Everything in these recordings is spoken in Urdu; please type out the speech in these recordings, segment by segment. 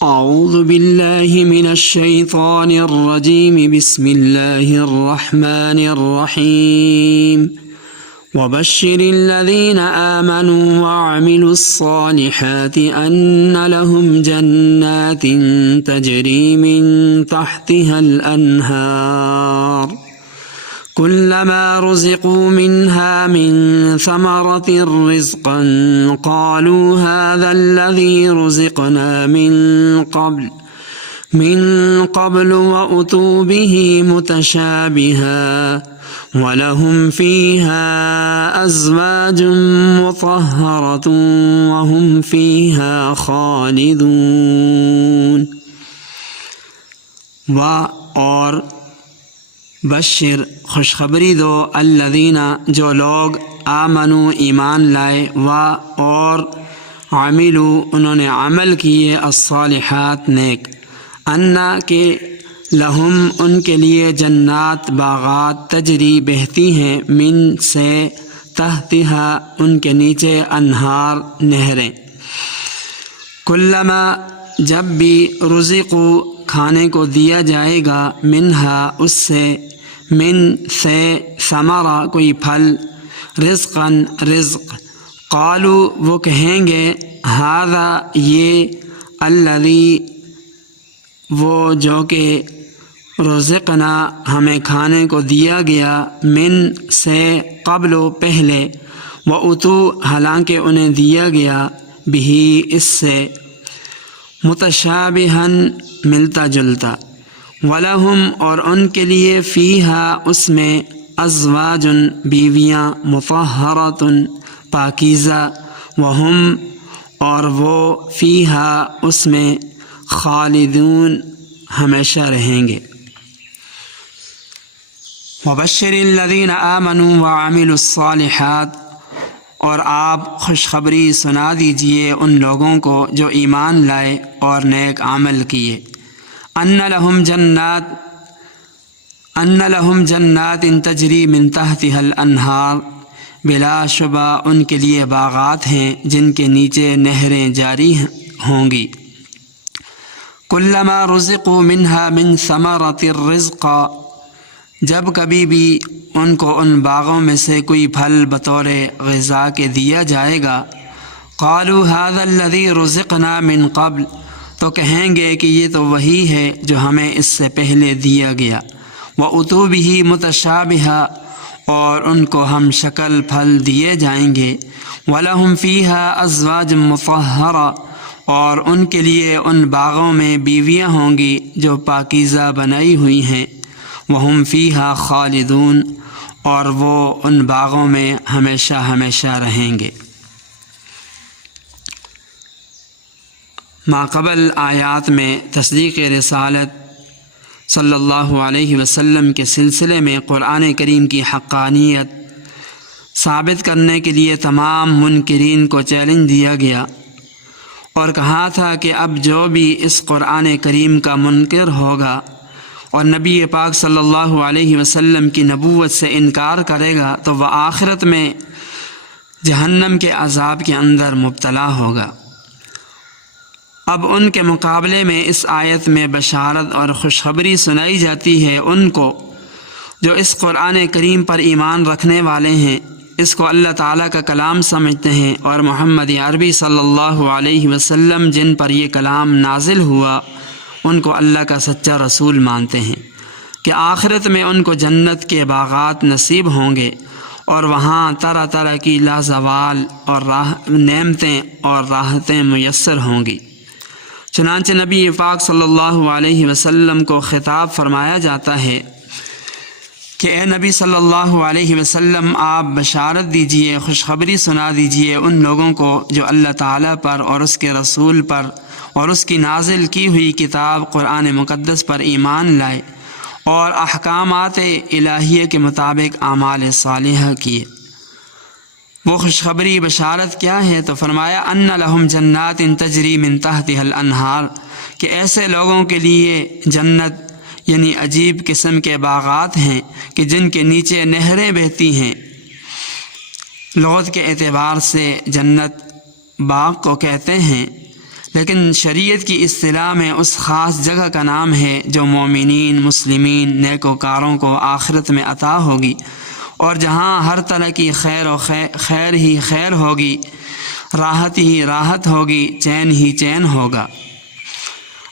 أعوذ بالله من الشيطان الرجيم بسم الله الرحمن الرحيم وبشر الذين آمنوا وعملوا الصالحات أن لهم جنات تجري من تحتها الأنهار كلما رزقوا منها من ثمرة رزقا قالوا هذا الذي رزقنا من قبل وأتوا به متشابها ولهم فيها أزواج مطهرة وهم فيها خالدون. اور بشر خوشخبری دو الذین جو لوگ آمنو ایمان لائے اور عملو انہوں نے عمل کیے الصالحات نیک انا کہ لہم ان کے لیے جنات باغات تجری بہتی ہیں من سے تحتہا ان کے نیچے انہار نہریں کلما جب بھی رزقو کھانے کو دیا جائے گا منہا اس سے من سے ثمرہ کوئی پھل رزقاً رزق قالو وہ کہیں گے ھذا یہ الذی وہ جو کہ رزقنا ہمیں کھانے کو دیا گیا من سے قبل و پہلے واتو حالانکہ انہیں دیا گیا بھی اس سے متشابہن ملتا جلتا وَلَهُمْ اور ان کے لیے فیہا اس میں ازواج بیویاں مطہرۃ پاکیزہ وہم اور وہ فیہا اس میں خالدون ہمیشہ رہیں گے. وَبَشِّرِ الَّذِينَ آمَنُوا وَعَمِلُوا الصَّالِحَاتِ اور آپ خوشخبری سنا دیجئے ان لوگوں کو جو ایمان لائے اور نیک عمل کیے ان لہم جنات تجری من تحتها الانہار بلا شبہ ان کے لیے باغات ہیں جن کے نیچے نہریں جاری ہوں گی کلما رزقوا منها من ثمرۃ الرزق جب کبھی بھی ان کو ان باغوں میں سے کوئی پھل بطور غذا کے دیا جائے گا قالوا ھذا الذی رزقنا من قبل تو کہیں گے کہ یہ تو وہی ہے جو ہمیں اس سے پہلے دیا گیا وَأُتُوا بِهِ مُتَشَابِهًا اور ان کو ہم شکل پھل دیے جائیں گے وَلَهُمْ فِيهَا أَزْوَاجٌ مُطَهَّرَةٌ اور ان کے لیے ان باغوں میں بیویاں ہوں گی جو پاکیزہ بنائی ہوئی ہیں وَهُمْ فِيهَا خَالِدُونَ اور وہ ان باغوں میں ہمیشہ ہمیشہ رہیں گے. ماقبل آیات میں تصدیق رسالت صلی اللہ علیہ وسلم کے سلسلے میں قرآن کریم کی حقانیت ثابت کرنے کے لیے تمام منکرین کو چیلنج دیا گیا اور کہا تھا کہ اب جو بھی اس قرآن کریم کا منکر ہوگا اور نبی پاک صلی اللہ علیہ وسلم کی نبوت سے انکار کرے گا تو وہ آخرت میں جہنم کے عذاب کے اندر مبتلا ہوگا. اب ان کے مقابلے میں اس آیت میں بشارت اور خوشخبری سنائی جاتی ہے ان کو جو اس قرآن کریم پر ایمان رکھنے والے ہیں، اس کو اللہ تعالیٰ کا کلام سمجھتے ہیں اور محمد عربی صلی اللہ علیہ وسلم جن پر یہ کلام نازل ہوا ان کو اللہ کا سچا رسول مانتے ہیں کہ آخرت میں ان کو جنت کے باغات نصیب ہوں گے اور وہاں طرح طرح کی لازوال اور نعمتیں اور راحتیں میسر ہوں گی. چنانچہ نبی پاک صلی اللہ علیہ وسلم کو خطاب فرمایا جاتا ہے کہ اے نبی صلی اللہ علیہ وسلم آپ بشارت دیجئے، خوشخبری سنا دیجئے ان لوگوں کو جو اللہ تعالیٰ پر اور اس کے رسول پر اور اس کی نازل کی ہوئی کتاب قرآن مقدس پر ایمان لائے اور احکامات الہیہ کے مطابق اعمال صالحہ کیے. وہ خوشخبری بشارت کیا ہے؟ تو فرمایا ان لہم جنات تجری من تحتها الانہار کہ ایسے لوگوں کے لیے جنت یعنی عجیب قسم کے باغات ہیں کہ جن کے نیچے نہریں بہتی ہیں. لغت کے اعتبار سے جنت باغ کو کہتے ہیں، لیکن شریعت کی اصطلاح میں اس خاص جگہ کا نام ہے جو مومنین، مسلمین، نیکوکاروں کو آخرت میں عطا ہوگی، اور جہاں ہر طرح کی خیر ہی خیر ہوگی، راحت ہی راحت ہوگی، چین ہی چین ہوگا۔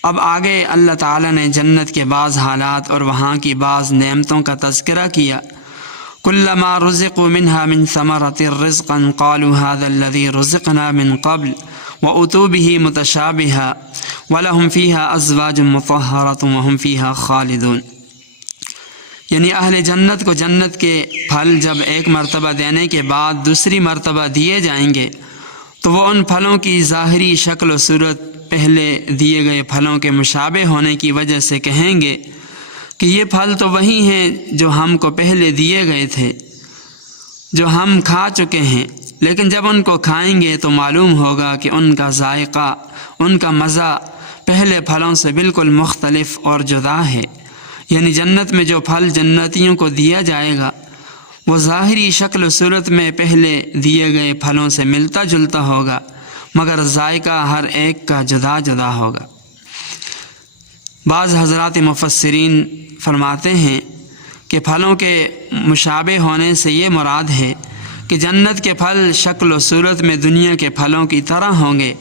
اب آگے اللہ تعالیٰ نے جنت کے بعض حالات اور وہاں کی بعض نعمتوں کا تذکرہ کیا۔ کلما رزقوا منها من ثمرة رزقا قالوا هذا الذي رزقنا من قبل وأتوا به متشابها ولهم فيها أزواج مطهرة وهم فيها خالدون۔ یعنی اہل جنت کو جنت کے پھل جب ایک مرتبہ دینے کے بعد دوسری مرتبہ دیے جائیں گے تو وہ ان پھلوں کی ظاہری شکل و صورت پہلے دیے گئے پھلوں کے مشابہ ہونے کی وجہ سے کہیں گے کہ یہ پھل تو وہی ہیں جو ہم کو پہلے دیے گئے تھے، جو ہم کھا چکے ہیں، لیکن جب ان کو کھائیں گے تو معلوم ہوگا کہ ان کا ذائقہ، ان کا مزہ پہلے پھلوں سے بالکل مختلف اور جدا ہے۔ یعنی جنت میں جو پھل جنتیوں کو دیا جائے گا وہ ظاہری شکل و صورت میں پہلے دیے گئے پھلوں سے ملتا جلتا ہوگا، مگر ذائقہ ہر ایک کا جدا جدا ہوگا۔ بعض حضرات مفسرین فرماتے ہیں کہ پھلوں کے مشابہ ہونے سے یہ مراد ہے کہ جنت کے پھل شکل و صورت میں دنیا کے پھلوں کی طرح ہوں گے،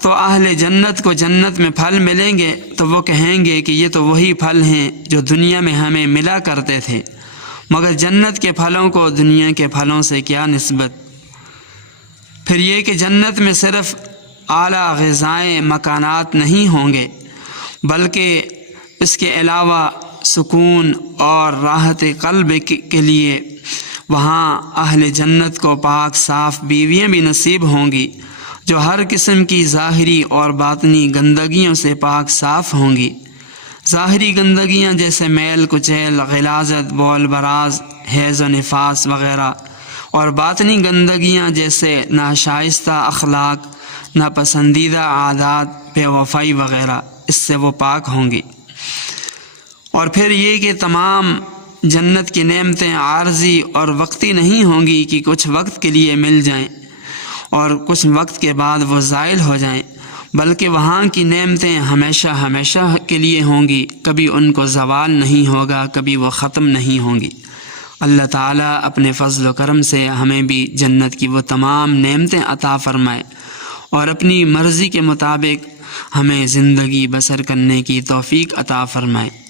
تو اہل جنت کو جنت میں پھل ملیں گے تو وہ کہیں گے کہ یہ تو وہی پھل ہیں جو دنیا میں ہمیں ملا کرتے تھے، مگر جنت کے پھلوں کو دنیا کے پھلوں سے کیا نسبت۔ پھر یہ کہ جنت میں صرف اعلیٰ غذائیں، مکانات نہیں ہوں گے، بلکہ اس کے علاوہ سکون اور راحت قلب کے لیے وہاں اہل جنت کو پاک صاف بیویاں بھی نصیب ہوں گی جو ہر قسم کی ظاہری اور باطنی گندگیوں سے پاک صاف ہوں گی۔ ظاہری گندگیاں جیسے میل کچیل، غلاظت، بول براز، حیض و نفاس وغیرہ، اور باطنی گندگیاں جیسے ناشائستہ اخلاق، ناپسندیدہ عادات، بے وفائی وغیرہ، اس سے وہ پاک ہوں گی۔ اور پھر یہ کہ تمام جنت کی نعمتیں عارضی اور وقتی نہیں ہوں گی کہ کچھ وقت کے لیے مل جائیں اور کچھ وقت کے بعد وہ زائل ہو جائیں، بلکہ وہاں کی نعمتیں ہمیشہ ہمیشہ کے لیے ہوں گی، کبھی ان کو زوال نہیں ہوگا، کبھی وہ ختم نہیں ہوں گی۔ اللہ تعالیٰ اپنے فضل و کرم سے ہمیں بھی جنت کی وہ تمام نعمتیں عطا فرمائے اور اپنی مرضی کے مطابق ہمیں زندگی بسر کرنے کی توفیق عطا فرمائے۔